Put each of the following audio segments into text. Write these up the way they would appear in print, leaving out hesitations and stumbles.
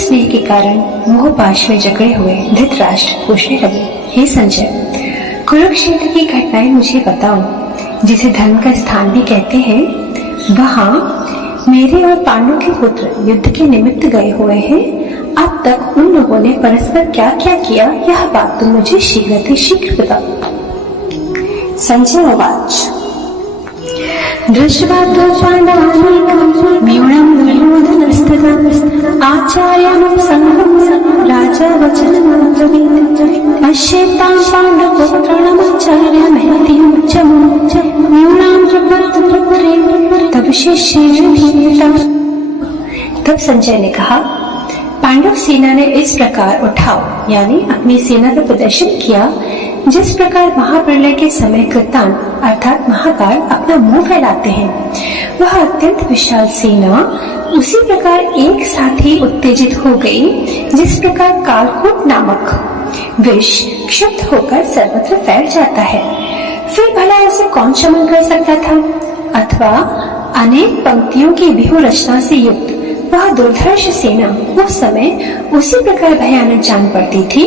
स्नेह के कारण मोह पाश में जकड़े हुए धृतराष्ट्र पूछने लगे, हे संजय, कुरुक्षेत्र की घटनाएं मुझे बताओ, जिसे धर्म का स्थान भी कहते हैं। वहाँ मेरे और पांडु के पुत्र युद्ध के निमित्त गए हुए हैं। अब तक उन लोगों ने परस्पर क्या क्या किया, यह बात तुम मुझे शीघ्र बताओ। संजय उवाच, दृष्ट्वा तु पाण्डवानीकं व्यूढं दुर्योधनस्तदा आचार्यानुसङ्गं राजा वचनमब्रवीत्, पश्येतां पाण्डवपुत्राणामाचार्यमेधिं च व्यूढां नृपपुत्रे तव शिष्येण भीता। तब संजय ने कहा, पांडव सेना ने इस प्रकार उठाव यानी अपनी सेना का प्रदर्शन किया जिस प्रकार महाप्रलय के समय कृतान अर्थात महाकाल अपना मुंह फैलाते हैं। वह अत्यंत विशाल सेना उसी प्रकार एक साथ ही उत्तेजित हो गई जिस प्रकार कालकूट नामक विष क्षुब्ध होकर सर्वत्र फैल जाता है। फिर भला ऐसे कौन शमन कर सकता था? अथवा अनेक पंक्तियों की व्यूह रचना से युक्त वह दुर्धर्ष सेना उस समय उसी प्रकार भयानक जान पड़ती थी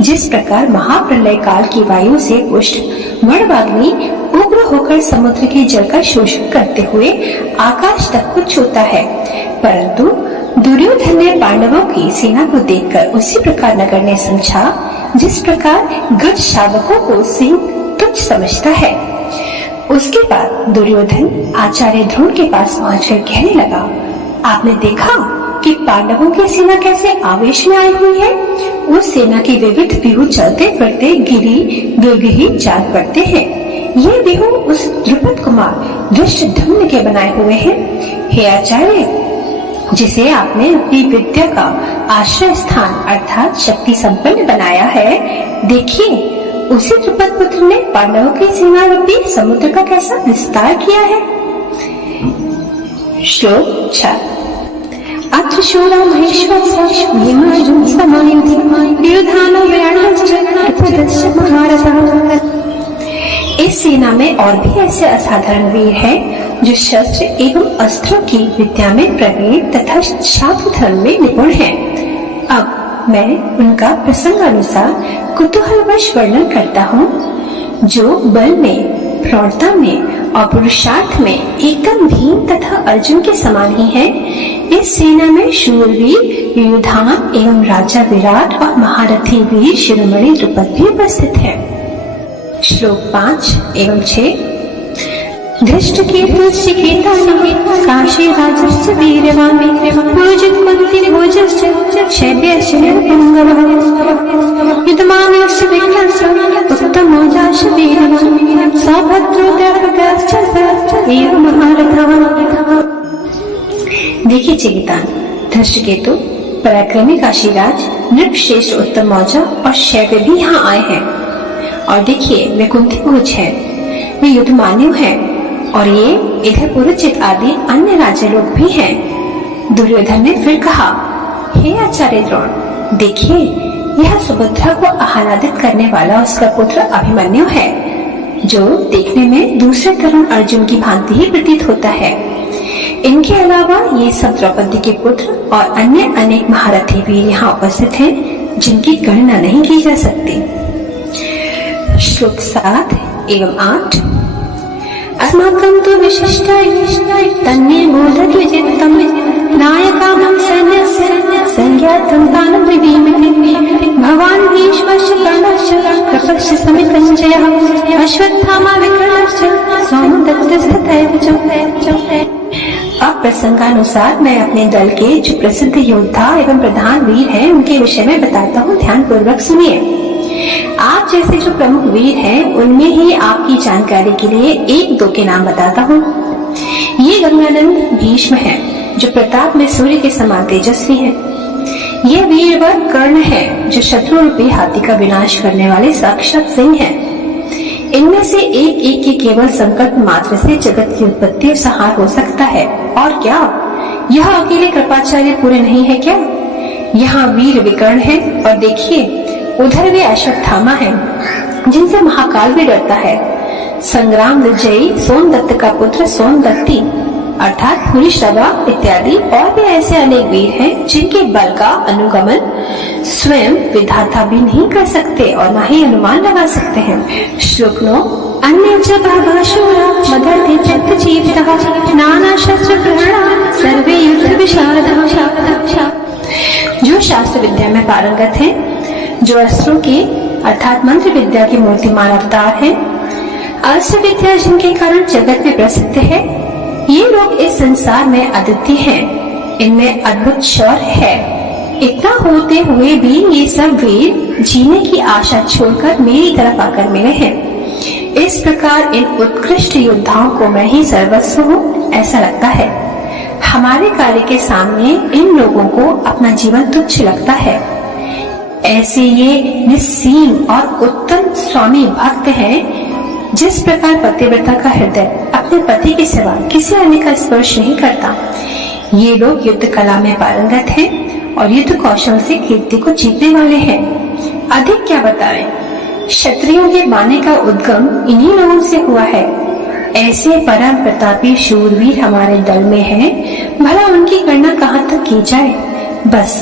जिस प्रकार महाप्रलय काल की वायु से पुष्ट वड़वाग्नि उग्र होकर समुद्र के जल का शोषण करते हुए आकाश तक को छूता है। परंतु दुर्योधन ने पांडवों की सेना को देखकर उसी प्रकार नगण्य समझा जिस प्रकार गज शावकों को सिंह तुच्छ समझता है। उसके बाद दुर्योधन आचार्य द्रोण के पास पहुंचकर कहने लगा, आपने देखा कि पांडवों की सेना कैसे आवेश में आई हुई है। उस सेना के विविध व्यूह चलते फिरते गिरी दुर्ग ही जान पड़ते हैं। ये व्यूह उस द्रुपद कुमार धृष्टद्युम्न के बनाए हुए हैं। हे आचार्य, जिसे आपने अपनी विद्या का आश्रय स्थान अर्थात शक्ति संपन्न बनाया है, देखिए उसी द्रुपद पुत्र ने पांडवों की सेना रूपी समुद्र का कैसा विस्तार किया है। श्लोक 4। अत्र शूरा महेश्वरस्य भीमार्जुन समायुधि युधानो विराटश्च द्रुपदश्च महारथः। इस सेना में और भी ऐसे असाधारण वीर हैं जो शस्त्र एवं अस्त्रों की विद्या में प्रवीण तथा शास्त्र धर्म में निपुण हैं। अब मैं उनका प्रसंगानुसार कुतूहलवश वर्णन करता हूँ, जो बल में, प्रौढ़ता में और पुरुषार्थ में एकदम भीम तथा अर्जुन के समान ही है। इस सेना में शूरवीर युधान एवं राजा विराट और महारथी वीर शिरोमणि द्रुपद भी उपस्थित है। श्लोक 5 एवं 6। धृष्टकेतुश्चिकेतानि काशी राजस्य वीर्यवान् पूजित कुन्ती भोजस्य शैब्यस्य निर्पुङ्गवः युतमानस्य विघ्नस्य उत्तमोजाश वीरवान् सभद्रो दर्पगश्च एव महारथः। देखिए चिकितान, धृष्टकेतु, पराक्रमी काशीराज, नृपश्रेष्ठ उत्तम मौजा और शैव्य भी यहाँ आए हैं। और देखिए वे कुंती भोज है, वे युद्धमान्यु है और ये इधर पुरुचित आदि अन्य राजा लोग भी हैं। दुर्योधन ने फिर कहा, हे आचार्य द्रोण, देखिए यह सुभद्रा को आह्लादित करने वाला उसका पुत्र अभिमन्यु है, जो देखने में दूसरे तरुण अर्जुन की भांति ही प्रतीत होता है। इनके अलावा ये सब द्रौपदी के पुत्र और अन्य अनेक महारथी वीर यहाँ उपस्थित हैं, जिनकी गणना नहीं की जा सकती। श्लोक 7 एवं 8। अस्माकं तु विशिष्टाय तन्निर्बोधति चित्तं नायकामं सैन्यस्य संज्ञातं तानं ब्रवीमि भवान् भीष्मश्च कर्णश्च कृपश्च समितञ्जयः अश्वत्थामा विकर्णश्च सौमदत्तस्तथैव च। अब प्रसंगानुसार मैं अपने दल के जो प्रसिद्ध योद्धा एवं प्रधान वीर हैं उनके विषय में बताता हूँ, ध्यान पूर्वक सुनिए। आप जैसे जो प्रमुख वीर हैं उनमें ही आपकी जानकारी के लिए एक दो के नाम बताता हूँ। ये गंगानंद भीष्म है, जो प्रताप में सूर्य के समान तेजस्वी है। ये वीरवर कर्ण है, जो शत्रु रूपी हाथी का विनाश करने वाले साक्षात सिंह हैं। इनमें से एक एक के केवल संकल्प मात्र से जगत की उत्पत्ति और संहार हो सकता है। और क्या यह अकेले कृपाचार्य पूरे नहीं है क्या? यहाँ वीर विकर्ण है और देखिए उधर वे अश्वत्थामा हैं, जिनसे महाकाल भी डरता है। संग्राम विजयी सोमदत्त का पुत्र सोमदत्ती अर्थात पुरुषरवा इत्यादि और भी ऐसे अनेक वीर हैं जिनके बल का अनुगमन स्वयं विधाता भी नहीं कर सकते और न ही अनुमान लगा सकते हैं। श्लोक 9 अन्य च भाभाशूरा मदर्थे चित्तजीवितः नाना शस्त्र प्रहरणा सर्वे युद्ध विशारदः। जो शास्त्र विद्या में पारंगत हैं, जो अस्त्रों की अर्थात मंत्र विद्या के मूर्तिमान अवतार हैं, अस्त्र विद्या जिनके कारण जगत में प्रसिद्ध है, ये लोग इस संसार में अद्वितीय हैं। इनमें अद्भुत शौर्य है। इतना होते हुए भी ये सब वीर जीने की आशा छोड़कर मेरी तरफ आकर मिले हैं। इस प्रकार इन उत्कृष्ट योद्धाओं को मैं ही सर्वस्व हूँ ऐसा लगता है। हमारे कार्य के सामने इन लोगों को अपना जीवन तुच्छ लगता है। ऐसे ये निस्सीम और उत्तम स्वामी भक्त हैं। जिस प्रकार पतिव्रता का हृदय अपने पति के सिवा किसी अन्य का स्पर्श नहीं करता, ये लोग युद्ध कला में पारंगत हैं और युद्ध कौशल से कीर्ति को जीतने वाले हैं। अधिक क्या बताएं, क्षत्रियों के बाने का उद्गम इन्हीं लोगों से हुआ है। ऐसे परम प्रतापी शूरवीर हमारे दल में हैं, भला उनकी गणना कहाँ तक की जाए। बस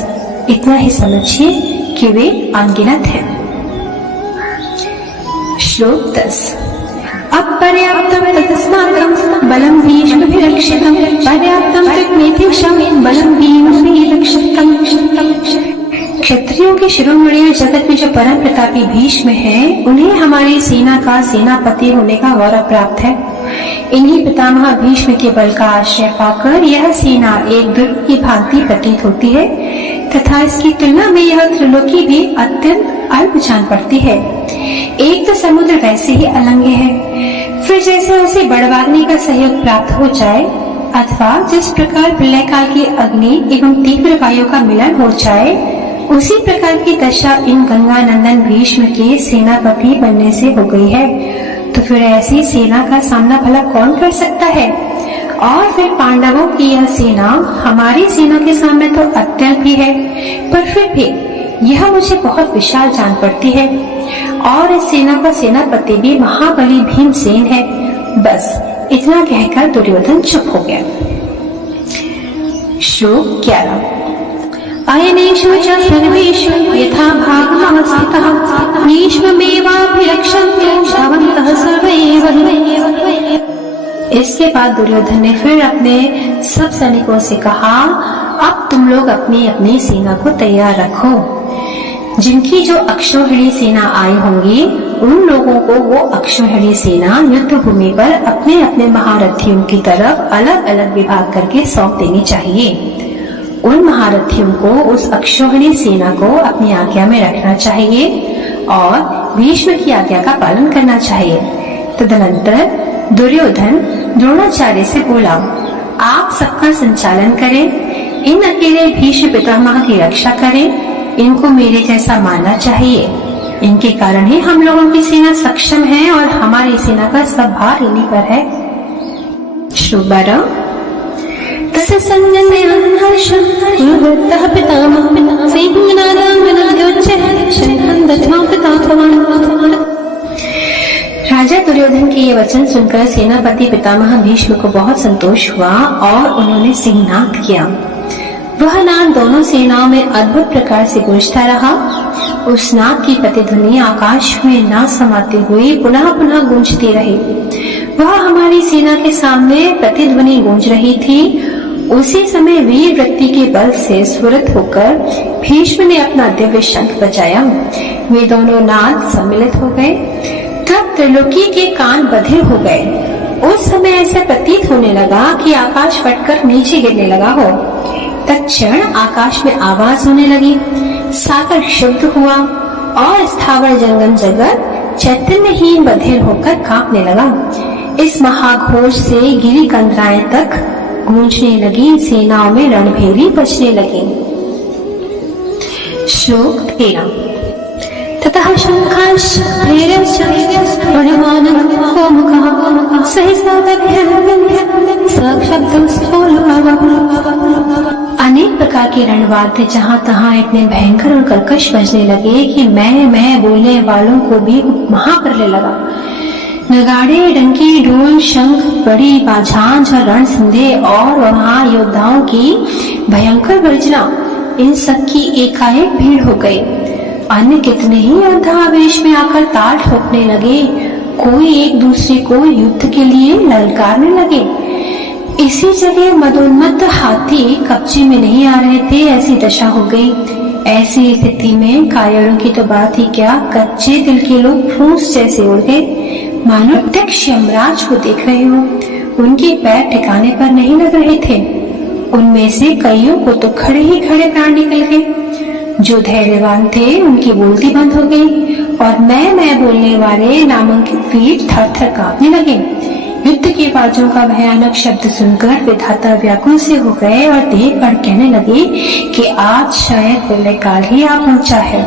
इतना ही समझिए कि वे अनगिनत हैं। श्लोक 10 अपर्याप्तं तदस्माकं बलं भीष्मभिरक्षितं पर्याप्तं तद्मेतेषां बलं भीमभिरक्षितं। क्षत्रियों के शिरोमणि जगत में जो परम प्रतापी भीष्म है, उन्हें हमारी सेना का सेनापति होने का गौरव प्राप्त है। इन्हीं पितामह भीष्म के बल का आश्रय पाकर यह सेना एक दुर्ग की भांति प्रतीत होती है तथा इसकी तुलना में यह त्रिलोकी भी अत्यंत अल्प जान पड़ती है। एक तो समुद्र वैसे ही अलंघ्य है, फिर जैसे उसे बड़वाग्नि का सहयोग प्राप्त हो जाए अथवा जिस प्रकार प्रलय काल की अग्नि एवं तीव्र वायु का मिलन हो जाए, उसी प्रकार की दशा इन गंगा नंदन भीष्म के सेनापति बनने से हो गई है। तो फिर ऐसी सेना का सामना भला कौन कर सकता है। और फिर पांडवों की यह सेना हमारी सेना के सामने तो अत्यल्प ही है, पर फिर भी यह मुझे बहुत विशाल जान पड़ती है। और इस सेना का सेनापति भी महाबली भीमसेन है। बस इतना कहकर दुर्योधन चुप हो गया। श्लोक 11 अयनेषु च सर्वेषु यथा भागमवस्थितः भीष्ममेवाभिरक्षन्तु भवन्तः सर्वे एव। इसके बाद दुर्योधन ने फिर अपने सब सैनिकों से कहा, अब तुम लोग अपनी अपनी सेना को तैयार रखो। जिनकी जो अक्षौहिणी सेना आई होंगी, उन लोगों को वो अक्षौहिणी सेना युद्ध भूमि पर अपने अपने महारथियों की तरफ अलग अलग विभाग करके सौंप देनी चाहिए। उन महारथियों को उस अक्षौहिणी सेना को अपनी आज्ञा में रखना चाहिए और भीष्म की आज्ञा का पालन करना चाहिए। तदनंतर दुर्योधन द्रोणाचार्य से बोला, आप सबका संचालन करें, इन अकेले भीष्म पितामह की रक्षा करें। इनको मेरे जैसा मानना चाहिए। इनके कारण ही हम लोगों की सेना सक्षम है और हमारी सेना का सब भार इन्हीं पर है। श्लोक 12 राजा दुर्योधन के ये वचन सुनकर सेनापति पितामह भीष्म को बहुत संतोष हुआ और उन्होंने सिंहनाद किया। वह नाद दोनों सेनाओं में अद्भुत प्रकार से गूंजता रहा। उस नाद की प्रतिध्वनि आकाश में ना समाते हुए पुनः पुनः गूंजती रही। वह हमारी सेना के सामने प्रतिध्वनि गूंज रही थी। उसी समय वीर वृत्ति के बल से स्फुरित होकर भीष्म ने अपना दिव्य शंख बजाया। वे दोनों नाद सम्मिलित हो गए। तब त्रिलोकी के कान बधिर हो गए। उस समय ऐसा प्रतीत होने लगा कि आकाश फटकर नीचे गिरने लगा हो। तत्क्षण आकाश में आवाज होने लगी, सागर शुद्ध हुआ और स्थावर जंगम जगत चैतन्यहीन बधिर होकर कांपने लगा। इस महाघोष से गिरी कंदराएं तक गूंजने लगी। सेनाओं में रणभेरी बजने लगी। श्लोक 13 ततः शंखाश्च भैरवश्च प्रणवानन्दोमुखः सहसा अनेक प्रकार के रणवाद्य जहाँ तहाँ इतने भयंकर और कर्कश बजने लगे कि मैं बोलने वालों को भी महा कर ले लगा। नगाड़े, डंकी, ढोल, शंख, बड़ी बाझांझ और रणसंधे और वहां योद्धाओं की भयंकर गर्जना, इन सब की एकाएक भीड़ हो गई। अन्य कितने ही योद्धा आवेश में आकर ताल ठोकने लगे, कोई एक दूसरे को युद्ध के लिए ललकारने लगे। इसी जगह मदोन्मत्त हाथी कब्जे में नहीं आ रहे थे, ऐसी दशा हो गई। ऐसी स्थिति में कायरों की तो बात ही क्या, कच्चे दिल के लोग फूस जैसे उड़ गए, मानो प्रत्यक्ष यमराज को देख रहे हो। उनके पैर ठिकाने पर नहीं लग रहे थे। उनमें से कईयों को तो खड़े ही खड़े प्राण निकल गए। जो धैर्यवान थे उनकी बोलती बंद हो गई और मैं बोलने वाले नामांकित वीर थर थर कांपने लगे। युद्ध के बाजों का भयानक शब्द सुनकर विधाता व्याकुल से हो गए और देह पर कहने लगे कि आज शायद प्रलय काल ही आ पहुंचा है।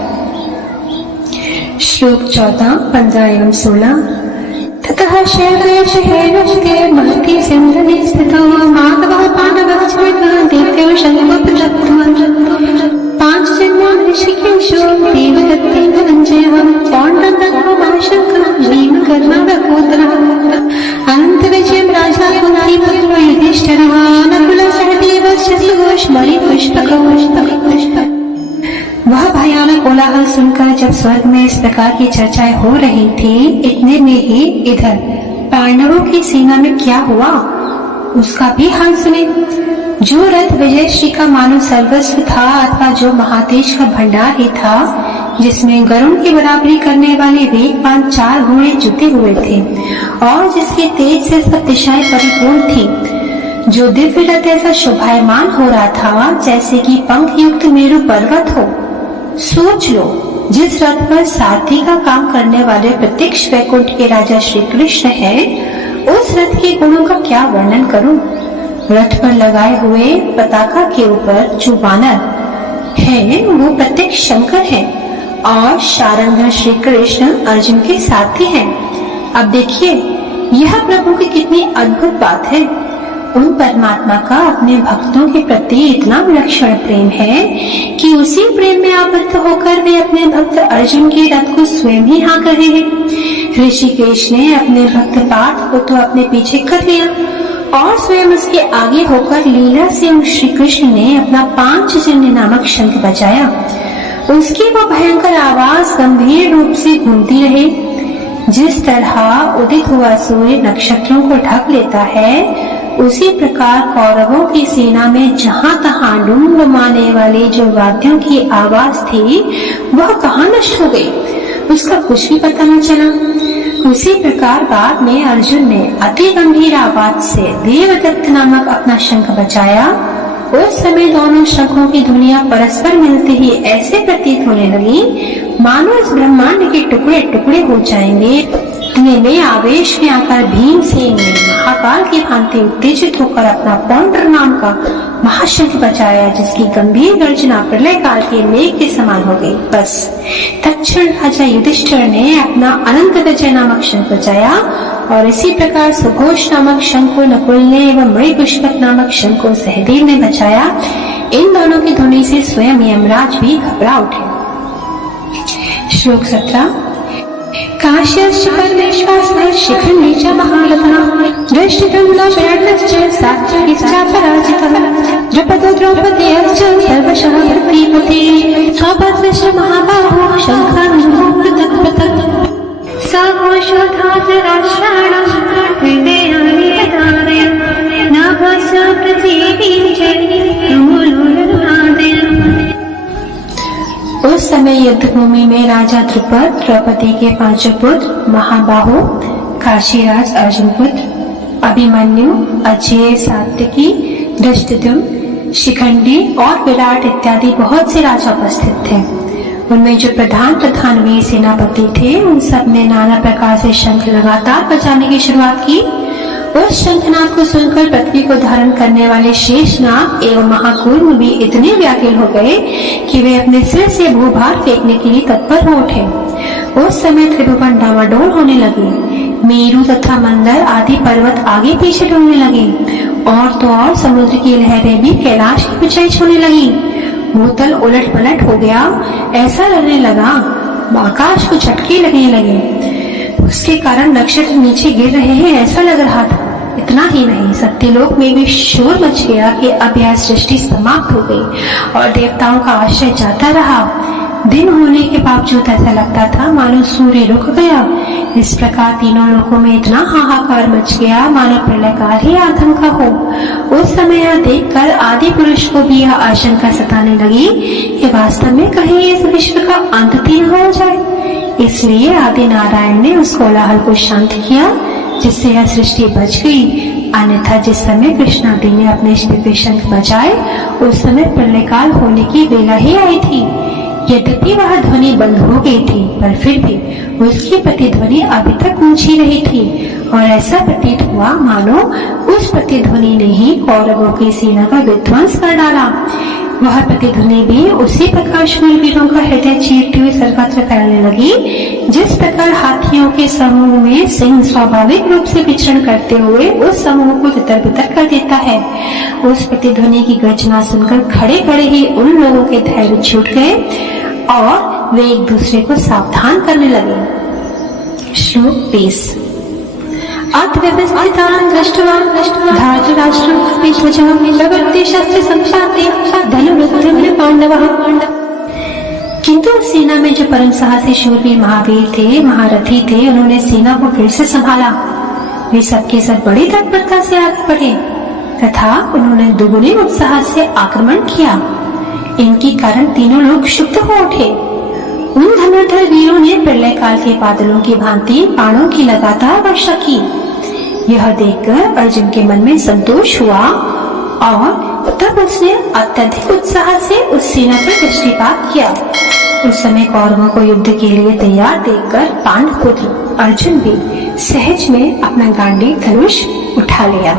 श्लोक 14, 15 एवं 16। ततः शैलेशे महती सिंधने स्थितो माधवः पांडवः स्मृतः दैत्यो शंखोपजप्तः 5 जन्मों ऋषिकेशो देवदत्तेन धनञ्जयः पौण्ड्रदत्तमाशंकः भीमकर्णवकोदरः अनंत विजयं राजा कुन्तीपुत्रो युधिष्ठिरः नकुलः सहदेवस्य सुघोषमणि पुष्पकः। वह भयानक कोलाहल सुनकर जब स्वर्ग में इस प्रकार की चर्चाएं हो रही थी, इतने में ही इधर पांडवों की सेना में क्या हुआ उसका भी हाल सुने। जो रथ विजयश्री का मानो सर्वस्व था अथवा जो महातेज का भंडार ही था, जिसमें गरुड़ की बराबरी करने वाले वेगवान 4 घोड़े जुटे हुए थे और जिसके तेज से सब दिशाएं परिपूर्ण थी, जो दिव्य रथ ऐसा शोभायमान हो रहा था जैसे कि पंख युक्त मेरु पर्वत हो। सोच लो, जिस रथ पर सारथी का काम करने वाले प्रत्यक्ष वैकुंठ के राजा श्री कृष्ण है, उस रथ के गुणों का क्या वर्णन करूं। रथ पर लगाए हुए पताका के ऊपर जो वानर है वो प्रत्यक्ष शंकर है और शारंगधर श्री कृष्ण अर्जुन के साथी हैं। अब देखिए, यह प्रभु की कितनी अद्भुत बात है। उन परमात्मा का अपने भक्तों के प्रति इतना विलक्षण प्रेम है कि उसी प्रेम में आबद्ध होकर वे अपने भक्त अर्जुन के रथ को स्वयं ही हाँक रहे हैं। ऋषिकेश ने अपने भक्त पार्थ को तो अपने पीछे कर लिया और स्वयं उसके आगे होकर लीला से श्री कृष्ण ने अपना 5 जन्य नामक शंख बजाया। उसकी वो भयंकर आवाज गंभीर रूप से गूंजती रही। जिस तरह उदित हुआ सूर्य नक्षत्रों को ढक लेता है, उसी प्रकार कौरवों की सेना में जहां तहां डूमडुमाने वाली जो वाद्यों की आवाज थी वह कहाँ नष्ट हो गई, उसका कुछ भी पता न चला। उसी प्रकार बाद में अर्जुन ने अति गंभीर आवाज से देवदत्त नामक अपना शंख बजाया। उस समय दोनों शंखों की ध्वनियां परस्पर मिलते ही ऐसे प्रतीत होने लगी मानो इस ब्रह्मांड के टुकड़े टुकड़े हो जाएंगे। इतने में आवेश में आकर भीमसेन ने महाकाल की भांति उत्तेजित होकर अपना पौंड्र नाम का महाशंख बजाया, जिसकी गंभीर गर्जना प्रलय काल के मेघ के समान हो गई। बस तत्क्षण राजा युधिष्ठिर ने अपना अनंत विजय नामक शंख बजाया और इसी प्रकार सुघोष नामक शंख को नकुल ने एवं मणिपुष्पक नामक शंख को सहदेव ने बजाया। इन दोनों की ध्वनि से स्वयं यमराज भी घबरा उठे। श्लोक 17। काश्यश्च परमेश्वरः शिखण्डी च महारथः दृष्टितुण्डश्च सात्विकश्च पराजितः द्रुपदो द्रौपदेयश्च सर्वशः प्रतिपतिः स्वभद्रश्च महाबाहुः शङ्खान् पृथक् पृथक् सघोषोधातराष्ट्राणां हृदयानि ददारय नाभस्य पृथिवीं च तुमुलोलनादय। उस समय युद्ध भूमि में राजा द्रुपद, द्रौपदी के 5 पुत्र महाबाहु, काशीराज अर्जुन पुत्र, अभिमन्यु, अजय, सात्विकी, धृष्टद्युम्न, शिखंडी और विराट इत्यादि बहुत से राजा उपस्थित थे। उनमें जो प्रधान वीर सेनापति थे, उन सब ने नाना प्रकार से शंख लगातार बजाने की शुरुआत की। उस शंखनाद को सुनकर पृथ्वी को धारण करने वाले शेषनाग एवं महाकूर्म भी इतने व्याकुल हो गए कि वे अपने सिर से भूभार फेंकने के लिए तत्पर हो उठे। उस समय त्रिभुवन डामाडोल होने लगे। मेरु तथा मंदर आदि पर्वत आगे पीछे डोलने लगे और तो और समुद्र की लहरें भी कैलाश की ऊंचाई छूने लगी। भूतल उलट पलट हो गया, ऐसा लगने लगा आकाश को झटके लगने लगे। उसके कारण नक्षत्र नीचे गिर रहे हैं ऐसा लग रहा था। इतना ही नहीं, सत्यलोक में भी शोर मच गया कि अब यह सृष्टि समाप्त हो गई और देवताओं का आश्रय जाता रहा। दिन होने के बावजूद ऐसा लगता था मानो सूर्य रुक गया। इस प्रकार तीनों लोकों में इतना हाहाकार मच गया मानो प्रलयकाल ही आशंका हो। उस समय यह देखकर आदि पुरुष को भी यह आशंका सताने लगी कि वास्तव में कहीं इस विश्व का अंत ही न हो जाए। इसलिए आदि नारायण ने उस कोलाहल को शांत किया, जिससे यह सृष्टि बच गई। अन्यथा जिस समय कृष्णादि ने अपने दिव्य शंख बजाए उस समय प्रलयकाल होने की वेला ही आई थी। यद्यपि वह ध्वनि बंद हो गई थी, पर फिर भी उसकी प्रतिध्वनि अभी तक गूंजी रही थी और ऐसा प्रतीत हुआ मानो उस प्रतिध्वनि ने ही कौरवों की सेना का विध्वंस कर डाला। वह प्रतिध्वनि भी उसी प्रकार शूरवीरों का हृदय चीरती हुई सर्वत्र फैलने लगी, जिस प्रकार हाथियों के समूह में सिंह स्वाभाविक रूप से विचरण करते हुए उस समूह को तितर-बितर कर देता है। उस प्रतिध्वनि की गर्जना सुनकर खड़े खड़े ही उन लोगों के धैर्य छूट गए और वे एक दूसरे को सावधान करने लगे। श्लोक 20। अर्थव्यवस्थितान् दृष्ट्वा धार्तराष्ट्रं प्रवृत्ति शस्त्र संपाते धनुरुद्धं पांडवः। किंतु सेना में जो परम साहसी शूरवीर महावीर थे, महारथी थे, उन्होंने सेना को फिर से संभाला। वे सबके सब बड़ी तत्परता से आगे बढ़े तथा उन्होंने दुगुने उत्साह से आक्रमण किया। इनके कारण तीनों लोग क्षुब्ध हो उठे। उन धनुर्धर वीरों ने प्रलय काल के बादलों की भांति बाणों की लगातार वर्षा की। यह देखकर अर्जुन के मन में संतोष हुआ और तब उसने अत्यधिक उत्साह से उस सेना पर दृष्टिपात किया। उस समय कौरवों को युद्ध के लिए तैयार देखकर पांडव पुत्र अर्जुन भी सहज में अपना गांडी धनुष उठा लिया।